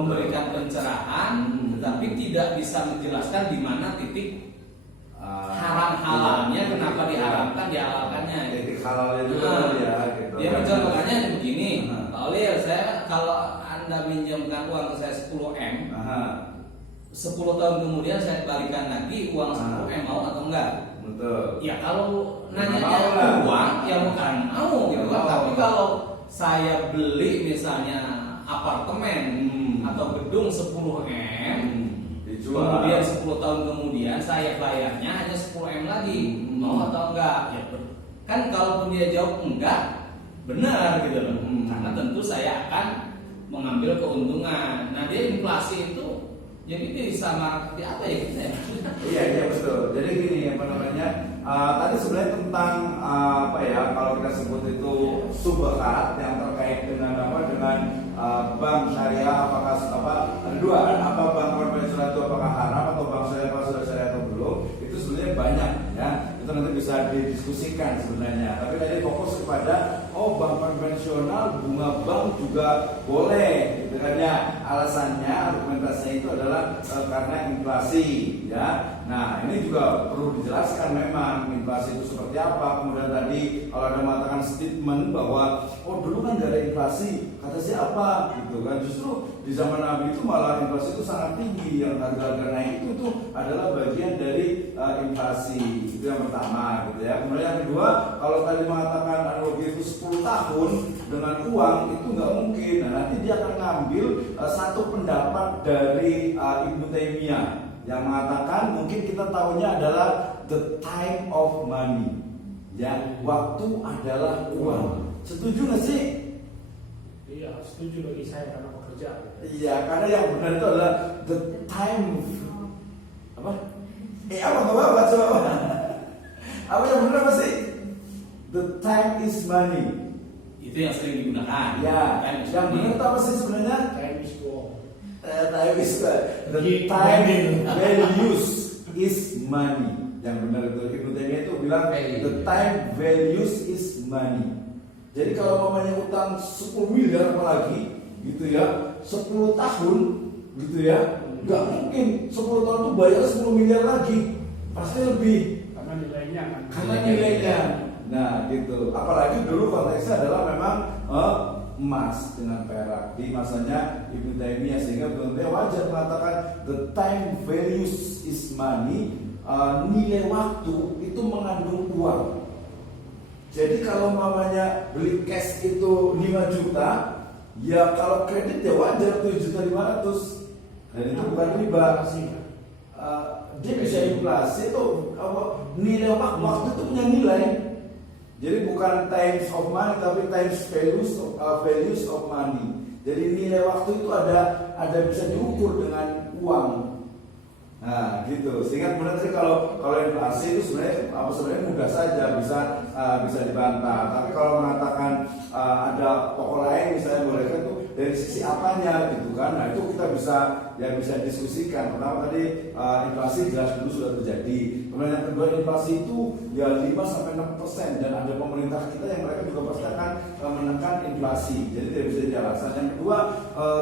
memberikan pencerahan, tetapi tidak bisa menjelaskan di mana titik haram halalnya, kenapa diharamkan, dihalalkannya. Titik halalnya juga ya. Gitu. Dia mencontohkannya begini, Pak Olir, saya kalau Anda minjamkan uang ke saya 10M, 10 tahun kemudian saya balikan lagi uang 10M, mau atau enggak? Betul. Ya kalau nanya uang, ya bukan mau gitu kan. Tapi kalau saya beli misalnya apartemen atau gedung 10M, kemudian 10 tahun kemudian saya bayarnya hanya 10M lagi, mau atau enggak? Ya kan kalaupun dia jawab enggak, benar gitu loh. Karena tentu saya akan mengambil keuntungan. Nah dia inflasi itu jadi bisa di apa ya kita ya? Iya betul. Jadi gini apa namanya? Tadi sebenarnya tentang apa ya? Kalau kita sebut itu subhat yang terkait dengan apa? Dengan bank syariah apakah ada dua kan? Apa bank konvensional itu apakah haram atau bank syariah apa sudah syariah atau belum? Itu sebenarnya banyak ya. Itu nanti bisa didiskusikan sebenarnya. Tapi tadi fokus kepada bank konvensional bunga bank juga boleh. Gitu kan ya. Alasannya argumentasinya itu adalah karena inflasi ya. Nah ini juga perlu dijelaskan memang inflasi itu seperti apa. Kemudian tadi kalau ada mengatakan statement bahwa dulu kan gak ada inflasi, kata siapa gitu kan. Justru di zaman Nabi itu malah inflasi itu sangat tinggi, yang harga-harga naik itu adalah bagian dari inflasi. Itu yang pertama gitu ya. Kemudian yang kedua, kalau tadi mengatakan analogi itu 10 tahun dengan uang itu nggak mungkin. Nah nanti dia akan ngambil satu pendapat dari Ibnu Taimiyah yang mengatakan mungkin kita tahunya adalah the time of money, ya waktu adalah uang. Setuju nggak sih? Iya, setuju bagi saya karena pekerja. Iya, karena yang benar itu adalah the time apa? Apa coba? Apa yang benar apa sih? The time is money. Itu yang sering digunakan. Ya, yang benar itu apa sih sebenarnya? Time is gold. Time is the time values is money. Yang benar itu Ibnu Taimiyah itu bilang the time values is money. Jadi kalau mamanya utang 10 miliar apalagi gitu ya, 10 tahun gitu ya, nggak mungkin 10 tahun itu bayar 10 miliar lagi, pasti lebih Karena nilainya kan. karena nilainya. Nah gitu, apalagi dulu konteksnya adalah memang emas dengan perak di masanya Ibnu Taimiyah, sehingga benar-benar wajar mengatakan the time values is money. Nilai waktu itu mengandung uang. Jadi kalau mamanya beli cash itu 5 juta, ya kalau kredit ya wajar 7.500.000. Dan itu bukan riba. Dia bisa inflasi itu nilai waktu itu punya nilai. Jadi bukan times of money tapi times values of money. Jadi nilai waktu itu ada bisa diukur dengan uang. Nah, gitu. Sehingga kemudian sih kalau inflasi itu sebenarnya mudah saja bisa dibantah. Tapi kalau mengatakan ada pokok lain misalnya bolehkan itu dari sisi apanya gitu kan. Nah, itu kita bisa diskusikan. Pertama tadi inflasi jelas dulu sudah terjadi. Kemudian yang kedua inflasi itu ya 5-6% dan ada pemerintah kita yang mereka juga pasti akan menekan inflasi. Jadi tidak bisa dijelasan. Yang kedua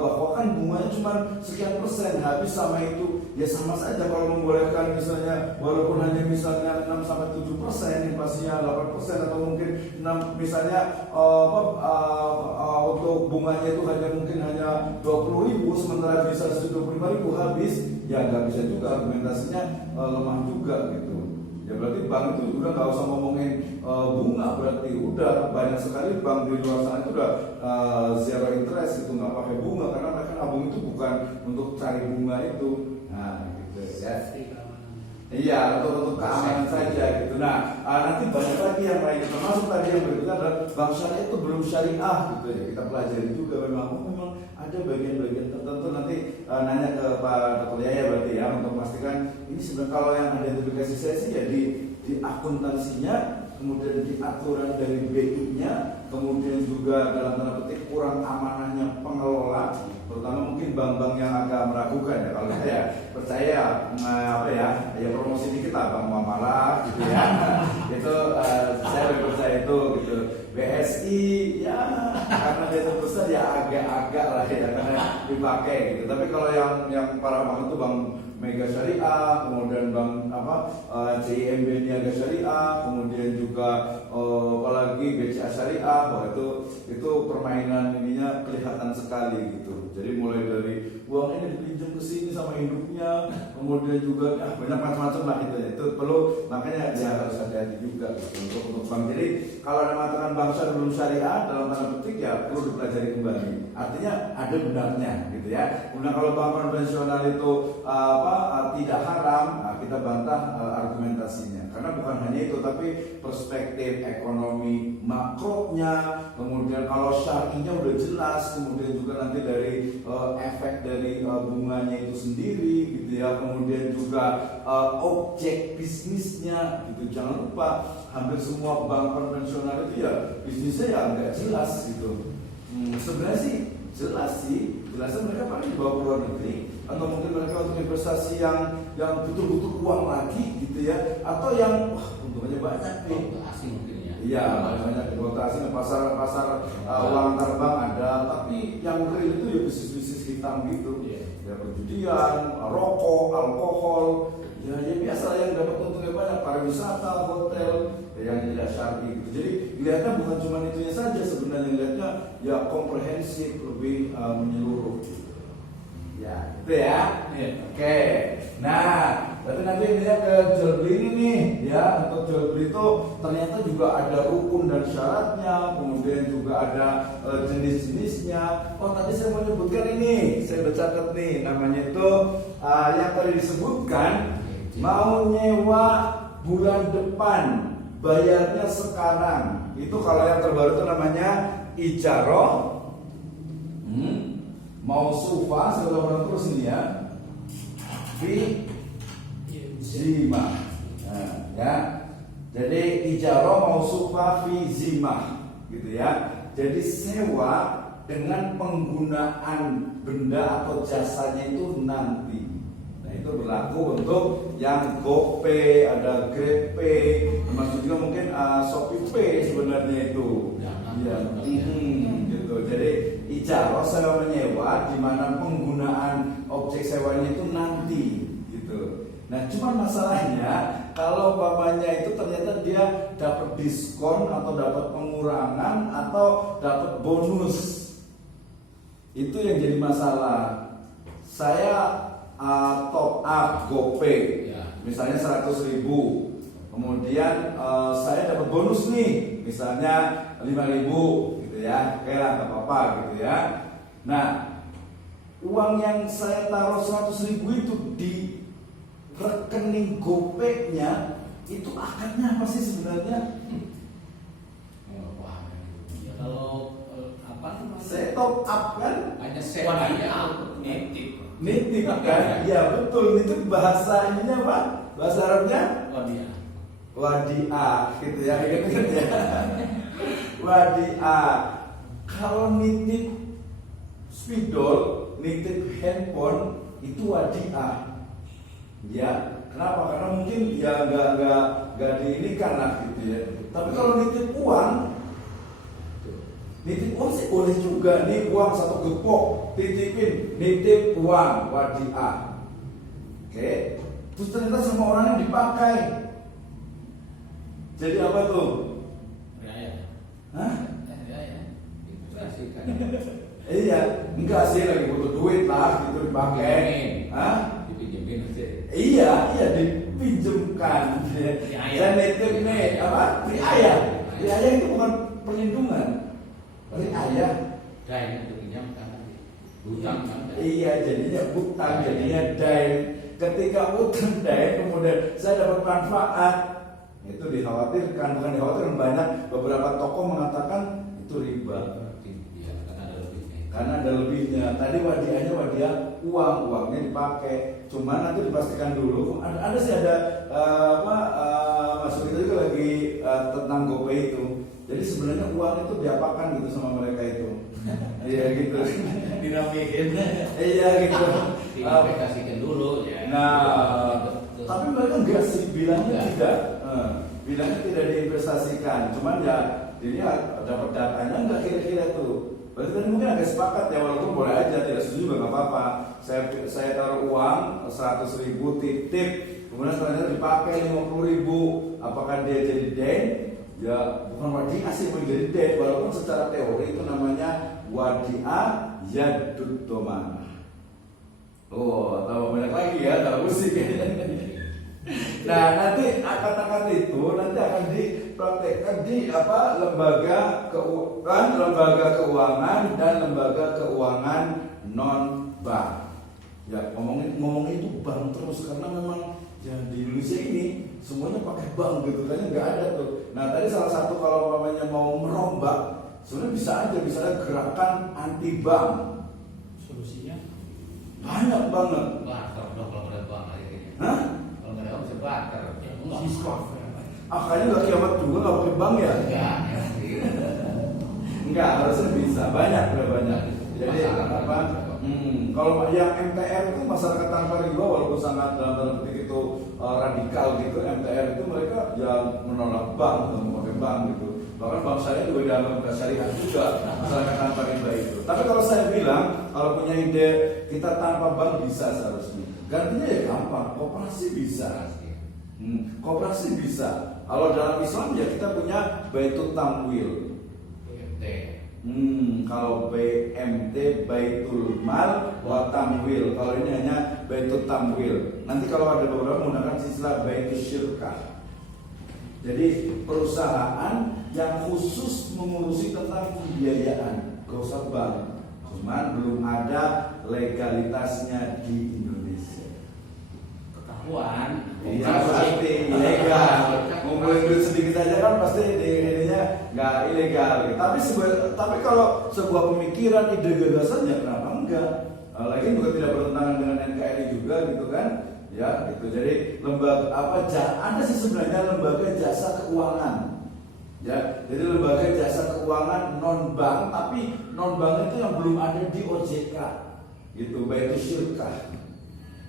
bahwa kan bunganya cuma sekian persen, habis sama itu ya sama saja kalau membolehkan misalnya walaupun hanya misalnya 6-7%, inflasinya 8% atau mungkin 6 misalnya untuk bunganya itu hanya 20.000 sementara bisa 25.000 habis, ya nggak bisa juga, argumentasinya lemah juga gitu. Ya berarti bank itu udah nggak usah ngomongin bunga, berarti udah banyak sekali bank di luar sana itu udah zero interest itu nggak pakai bunga karena mereka nabung itu bukan untuk cari bunga itu. Nah gitu ya. Iya, untuk keamanan saja gitu. Nah, nanti banyak lagi yang lain, termasuk tadi yang berikutnya adalah bank syariah itu belum syariah gitu ya. Kita pelajari juga memang ada bagian-bagian tertentu. Nanti nanya ke Pak Dr. Yaya berarti ya untuk memastikan ini sebenarnya kalau yang identifikasi saya sih ya di akuntansinya, kemudian di aturan dari BI-nya, kemudian juga dalam tanda petik kurang amanahnya pengelola, terutama mungkin bank-bank yang agak meragukan ya. Kalau saya percaya ya promosi dikit lah bank muamalah gitu ya. Itu saya lebih percaya itu gitu. BSI ya karena dia terbesar ya agak-agak lah ya karena dipakai gitu. Tapi kalau yang parah banget tuh Bank Mega Syariah, kemudian Bank CIMB Niaga Syariah, kemudian juga apalagi BCA Syariah, wah itu permainan ininya kelihatan sekali gitu. Jadi mulai dari uangnya dipinjam ke sini sama induknya, kemudian juga banyak macam-macam lah gitu. Itu perlu, makanya dia harus hati-hati juga gitu, untuk bank. Jadi kalau ada mengatakan bangsa belum syariah dalam tanda petik ya perlu dipelajari kembali. Artinya ada benarnya gitu ya. Kemudian kalau bank konvensional itu tidak haram, kita bantah argumentasinya. Karena bukan hanya itu, tapi perspektif ekonomi makronya, kemudian kalau syariahnya udah jelas, kemudian juga nanti dari efek dari bunganya itu sendiri gitu ya, kemudian juga objek bisnisnya gitu. Jangan lupa hampir semua bank konvensional itu ya bisnisnya ya nggak jelas gitu. Sebenarnya sih jelas sih, jelasnya mereka paling dibawa ke luar negeri, atau mungkin mereka untuk investasi yang betul-betul uang lagi gitu ya, atau yang untungnya banyak nih. Asing mungkin ya. Iya, banyak investasi pasar uang antar bank ada, tapi yang real itu ya bisnis hitam gitu. Ya perjudian, rokok, alkohol, ya biasa yang dapat untungnya banyak, pariwisata, hotel, yang tidak syar'i gitu. Jadi lihatnya bukan cuma itunya saja, sebenarnya lihatnya ya komprehensif, lebih menyeluruh gitu. Ya, itu ya. Oke. Nah, berarti nanti intinya ke jual beli ini nih, ya. Untuk jual beli itu ternyata juga ada rukun dan syaratnya, kemudian juga ada jenis-jenisnya. Oh, tadi saya mau nyebutkan ini, saya udah catat nih, namanya itu yang tadi disebutkan mau nyewa bulan depan, bayarnya sekarang. Itu kalau yang terbaru itu namanya ijaroh. Mau sufa, saya ulang terus ini ya. Fi zimah. Nah, ya. Jadi ijaroh mau sufa fi zimah gitu ya. Jadi sewa dengan penggunaan benda atau jasanya itu nanti. Nah, itu berlaku untuk yang GoPay, ada GrabPay, termasuk juga mungkin Shopee Pay sebenarnya itu. Ya, gitu. Jadi ijaroh sewa menyewa, di mana penggunaan objek sewanya itu nanti, gitu. Nah, cuma masalahnya kalau umpamanya itu ternyata dia dapat diskon atau dapat pengurangan atau dapat bonus, itu yang jadi masalah. Saya top up GoPay, misalnya 100.000, kemudian saya dapat bonus nih, misalnya 5.000. Ya, oke lah, gak apa-apa gitu ya. Nah, uang yang saya taruh 100.000 itu di rekening GoPay-nya itu akarnya apa sih sebenarnya? Ya kalau saya top up kan? hanya sewanya nitip kan? Ya betul, itu bahasa ininya apa? Bahasa Arabnya? Wadiah gitu ya, gitu ya. Wadiah. Kalau nitip spidol, nitip handphone itu wadiah. Ya, kenapa? Karena mungkin ya nggak diinikan lah gitu ya. Tapi kalau nitip uang sih boleh juga. Nih uang 1 gepok, titipin, nitip uang, wadiah. Oke, terus ternyata sama orang yang dipakai. Jadi apa tuh? Hah? Iya, enggak sih, lagi butuh duit lah gitu dipakai. Hah? Dipinjemin aja. Iya, dipinjemkan. Saya nitip nih, apa? Riayah. Riayah itu bukan perlindungan. Riayah. Dain itu pinjamkan hutang kan? Iya, jadinya hutang, jadinya dain. Ketika hutang dain, kemudian saya dapat manfaat, itu dikhawatirkan, bukan dikhawatirkan, banyak beberapa tokoh mengatakan itu riba. Karena ada lebihnya. Tadi wadiahnya wadiah uangnya dipakai. Cuma nanti dipastikan dulu. Ada sih masuk kita juga lagi tentang GoPay itu. Jadi sebenarnya uang itu diapakan gitu sama mereka itu. Iya gitu. Dinamikin. Iya gitu. Diaplikasikan dulu ya. Nah, tapi mereka enggak sih, bilangnya tidak. Bilangnya tidak diinvestasikan. Cuman ya Jadi dapat datanya nggak kira-kira tuh. Berarti tadi mungkin agak sepakat ya, walaupun boleh aja tidak setuju juga nggak apa-apa. Saya taruh uang 100.000 titip, kemudian ternyata dipakai 50.000, apakah dia jadi den? Ya bukan wadiah sih menjadi den, walaupun secara teori itu namanya wadiah yadud doman. Oh, tambah banyak lagi ya, tambah musik ya. Nah, nanti akad-akad itu nanti akan dipraktekkan di lembaga keuangan dan lembaga keuangan non bank. Ya, ngomongin itu bank terus karena memang ya di Indonesia ini semuanya pakai bank gitu kan, nggak ada tuh. Nah, tadi salah satu kalau mamanya mau merombak, sebenarnya bisa aja misalnya gerakan anti bank. Solusinya Banyak banget. Barter dong kalau nggak ada bank kayak gini. Hah? Kalau nggak ada bank bisa barter. diskon. Kayaknya nggak kiamat juga nggak pakai bank ya? Ya. Enggak, harusnya bisa. Banyak, udah banyak. Jadi Masyarakat apa? Kalau yang MTR itu masyarakat tanpa riba, walaupun sangat dalam tanda petik itu radikal gitu, MTR itu mereka ya menolak bank, nggak mau pakai bank gitu. Bahkan bank syariah juga dalam lembaga syariah juga masyarakat tanpa riba itu. Tapi kalau saya bilang, kalau punya ide kita tanpa bank bisa seharusnya. Gantinya ya gampang, koperasi bisa. Koperasi bisa. Kalau dalam Islam ya kita punya Baitul Tamwil. Kalau BMT Baitul Mal wa Tamwil. Kalau ini hanya Baitul Tamwil. Nanti kalau ada beberapa menggunakan istilah Baitul Syirkah. Jadi perusahaan yang khusus mengurusi tentang pembiayaan, gak usah bank. Cuman belum ada legalitasnya di Indonesia. Ketahuan. Iya pasti ilegal. Ngumpulin duit sedikit aja kan pasti ininya nggak ilegal. Tapi kalau sebuah pemikiran, ide gagasan ya kenapa enggak? Lagi juga tidak bertentangan dengan NKRI juga gitu kan? Ya gitu. Jadi lembaga ada sih sebenarnya lembaga jasa keuangan. Ya, jadi lembaga jasa keuangan non bank, tapi non bank itu yang belum ada di OJK, gitu, Baitul Syirkah.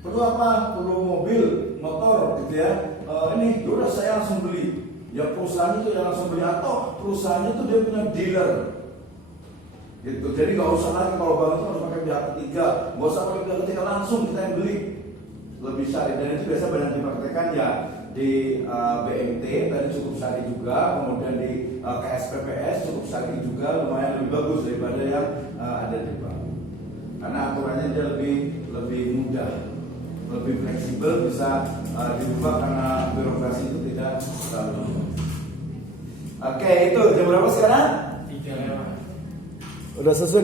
Perlu apa? Perlu mobil, motor, gitu ya. Ini udah saya langsung beli. Ya perusahaan itu yang langsung beli atau perusahaannya itu dia punya dealer, gitu. Jadi nggak usah lagi kalau bank itu harus pakai pihak ketiga, nggak usah pakai pihak ketiga, langsung kita yang beli. Lebih syari, dan itu biasa banyak dipraktekkan ya di BMT tadi cukup syari juga, kemudian di KSPPS cukup syari juga, lumayan lebih bagus daripada yang ada di bank. Karena aturannya dia lebih mudah, lebih fleksibel, bisa diubah karena birokrasi itu tidak terlalu. Oke, itu jam berapa sekarang? 3 lewat. Udah sesuai.